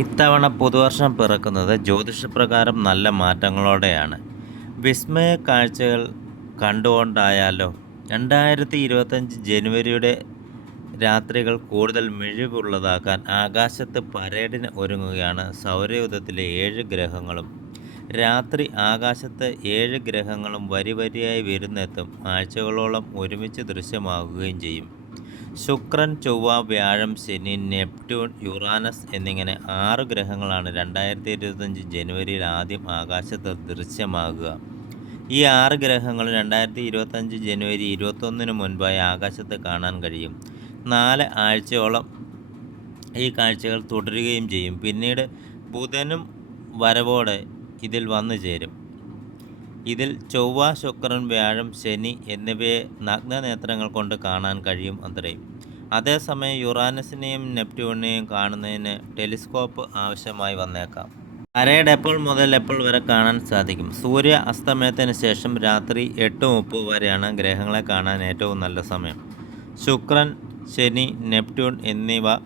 ഇത്തവണ പുതുവർഷം പിറക്കുന്നത് ജ്യോതിഷപ്രകാരം നല്ല മാറ്റങ്ങളോടെയാണ്. വിസ്മയ കാഴ്ചകൾ കണ്ടുകൊണ്ടായാലോ? 2025 ജനുവരിയുടെ രാത്രികൾ കൂടുതൽ മിഴിവുള്ളതാക്കാൻ ആകാശത്ത് പരേഡിന് ഒരുങ്ങുകയാണ് സൗരയൂഥത്തിലെ 7 ഗ്രഹങ്ങളും. രാത്രി ആകാശത്ത് 7 ഗ്രഹങ്ങളും വരിവരിയായി വിരുന്നെത്തും, ആഴ്ചകളോളം ഒരുമിച്ച് ദൃശ്യമാകുകയും ചെയ്യും. ശുക്രൻ, ചൊവ്വ, വ്യാഴം, ശനി, നെപ്റ്റ്യൂൺ, യുറാനസ് എന്നിങ്ങനെ 6 ഗ്രഹങ്ങളാണ് 2025 ജനുവരിയിൽ ആദ്യം ആകാശത്ത് ദൃശ്യമാകുക. ഈ 6 ഗ്രഹങ്ങളും 2025 ജനുവരി 21 മുൻപായി ആകാശത്ത് കാണാൻ കഴിയും. 4 ആഴ്ചയോളം ഈ കാഴ്ചകൾ തുടരുകയും ചെയ്യും. പിന്നീട് ബുധനും വരവോടെ ഇതിൽ വന്നു ചേരും. ഇതിൽ ചൊവ്വ, ശുക്രൻ, വ്യാഴം, ശനി എന്നിവയെ നഗ്നനേത്രങ്ങൾ കൊണ്ട് കാണാൻ കഴിയും അത്രേ. അതേസമയം യുറാനസിനെയും നെപ്റ്റ്യൂണിനെയും കാണുന്നതിന് ടെലിസ്കോപ്പ് ആവശ്യമായി വന്നേക്കാം. പരേഡ് എപ്പോൾ മുതൽ എപ്പോൾ വരെ കാണാൻ സാധിക്കും? സൂര്യ അസ്തമയത്തിന് ശേഷം രാത്രി 8:30 വരെയാണ് ഗ്രഹങ്ങളെ കാണാൻ ഏറ്റവും നല്ല സമയം. ശുക്രൻ, ശനി, നെപ്റ്റ്യൂൺ എന്നിവ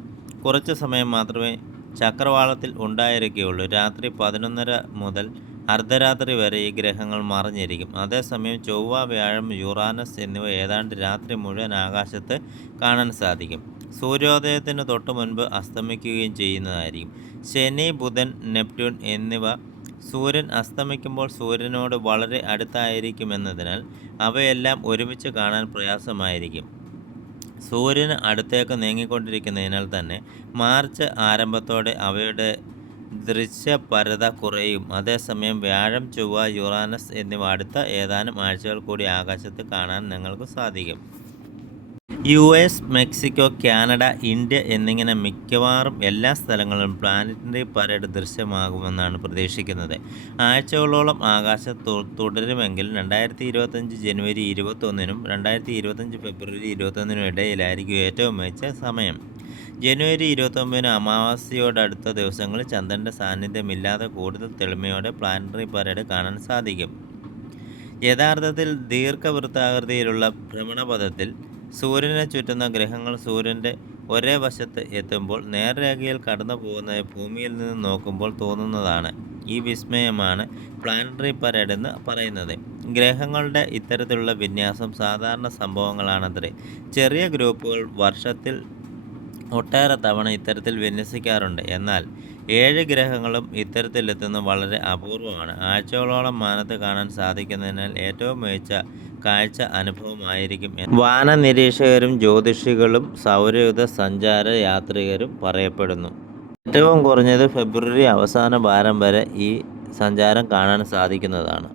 കുറച്ച് സമയം മാത്രമേ ചക്രവാളത്തിൽ ഉണ്ടായിരിക്കുകയുള്ളൂ. രാത്രി 11:30 മുതൽ അർദ്ധരാത്രി വരെ ഈ ഗ്രഹങ്ങൾ മറഞ്ഞിരിക്കും. അതേസമയം ചൊവ്വ, വ്യാഴം, യുറാനസ് എന്നിവ ഏതാണ്ട് രാത്രി മുഴുവൻ ആകാശത്ത് കാണാൻ സാധിക്കും. സൂര്യോദയത്തിന് തൊട്ടു മുൻപ് അസ്തമിക്കുകയും ചെയ്യുന്നതായിരിക്കും. ശനി, ബുധൻ, നെപ്റ്റ്യൂൺ എന്നിവ സൂര്യൻ അസ്തമിക്കുമ്പോൾ സൂര്യനോട് വളരെ അടുത്തായിരിക്കുമെന്നതിനാൽ അവയെല്ലാം ഒരുമിച്ച് കാണാൻ പ്രയാസമായിരിക്കും. സൂര്യന് അടുത്തേക്ക് നീങ്ങിക്കൊണ്ടിരിക്കുന്നതിനാൽ തന്നെ മാർച്ച് ആരംഭത്തോടെ അവയുടെ ദൃശ്യപരത കുറയും. അതേസമയം വ്യാഴം, ചൊവ്വ, യുറാനസ് എന്നിവ അടുത്ത ഏതാനും ആഴ്ചകൾ കൂടി ആകാശത്ത് കാണാൻ നിങ്ങൾക്ക് സാധിക്കും. US, മെക്സിക്കോ, കാനഡ, ഇന്ത്യ എന്നിങ്ങനെ മിക്കവാറും എല്ലാ സ്ഥലങ്ങളിലും പ്ലാനറ്ററി പരേഡ് ദൃശ്യമാകുമെന്നാണ് പ്രതീക്ഷിക്കുന്നത്. ആഴ്ചകളോളം ആകാശത്ത് തുടരുമെങ്കിലും 2025 ജനുവരി 21 2025 ഫെബ്രുവരി 21 ഇടയിലായിരിക്കും ഏറ്റവും മികച്ച സമയം. ജനുവരി 29 അമാവാസ്യയോടടുത്ത ദിവസങ്ങളിൽ ചന്ദ്രൻ്റെ സാന്നിധ്യമില്ലാതെ കൂടുതൽ തെളിമയോടെ പ്ലാനറ്ററി പരേഡ് കാണാൻ സാധിക്കും. യഥാർത്ഥത്തിൽ ദീർഘവൃത്താകൃതിയിലുള്ള ഭ്രമണപഥത്തിൽ സൂര്യനെ ചുറ്റുന്ന ഗ്രഹങ്ങൾ സൂര്യൻ്റെ ഒരേ വശത്ത് എത്തുമ്പോൾ നേർരേഖയിൽ കടന്നു പോകുന്നത് ഭൂമിയിൽ നിന്ന് നോക്കുമ്പോൾ തോന്നുന്നതാണ്. ഈ വിസ്മയമാണ് പ്ലാനറ്ററി പരേഡ് എന്ന് പറയുന്നത്. ഗ്രഹങ്ങളുടെ ഇത്തരത്തിലുള്ള വിന്യാസം സാധാരണ സംഭവങ്ങളാണത്രേ. ചെറിയ ഗ്രൂപ്പുകൾ വർഷത്തിൽ ഒട്ടേറെ തവണ ഇത്തരത്തിൽ വിന്യസിക്കാറുണ്ട്. എന്നാൽ 7 ഗ്രഹങ്ങളും ഇത്തരത്തിലെത്തുന്നത് വളരെ അപൂർവമാണ്. ആഴ്ചകളോളം മാനത്ത് കാണാൻ സാധിക്കുന്നതിനാൽ ഏറ്റവും മികച്ച കാഴ്ച അനുഭവമായിരിക്കും വാനനിരീക്ഷകരും ജ്യോതിഷികളും സൗരയൂഥ സഞ്ചാര യാത്രികരും പറയപ്പെടുന്നു. ഏറ്റവും കുറഞ്ഞത് ഫെബ്രുവരി അവസാന വാരം വരെ ഈ സഞ്ചാരം കാണാൻ സാധിക്കുന്നതാണ്.